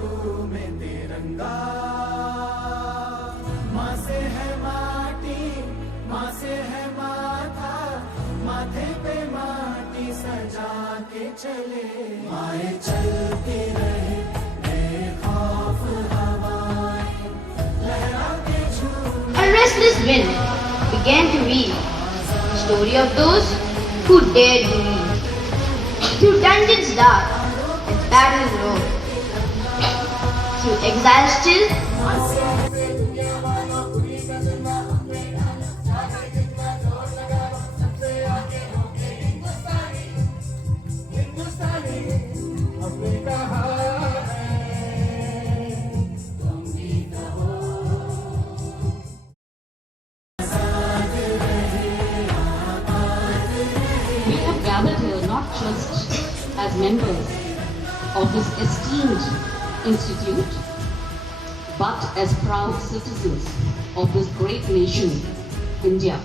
झूमे तिरंगा, माँ से है माटी, माँ से है माथा, माथे पे माटी सजा के चले, माए चलती रहे बेखौफ हवाएं, लहरा के झूमे। A restless wind began to read the story of those who dared believe. Through dungeons dark and battles road, through exile still, we have gathered here not just as members of this esteemed institute, but as proud citizens of this great nation, India.